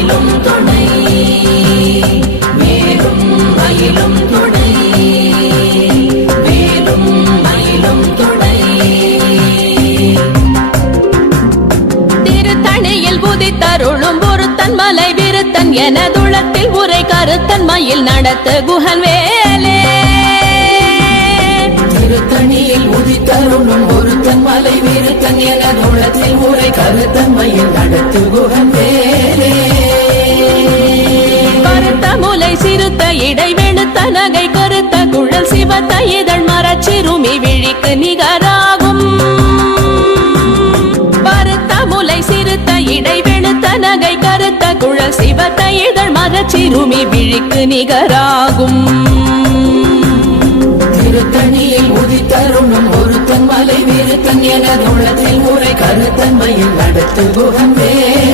மயிலும் துணை மேலும் மயிலும் துணை மேலும் மயிலும் துணை திருத்தணியில் உதித்தருளும் ஒருத்தன் மலை விருத்தன் எனதுளத்தில் உரை கருத்தன் மயில் நடத்து குகன் வேலே திருத்தணியில் உதித்தருளும் ஒருத்தன் மலை விருத்தன் எனதுளத்தில் உரை கருத்தன் மயில் நடத்து குகன் வேலே கருத்த முலை சிறுத்த இடை வெளுத்த நகை கருத்த குழல் சிவத்த இதழ் மரச்சிறுமி விழிக்கு நிகராகும் கருத்த முலை சிறுத்த இடை வெளுத்த நகை கருத்த குழல் சிவத்த இதழ் மரச்சிறுமி விழிக்கு நிகராகும் திருத்தணியில் உதித்தருளும் ஒருத்தன் மலை விருத்தன் எனதுளத்தில் உரை கருத்தன் மயில் நடத்து குகன் வேலே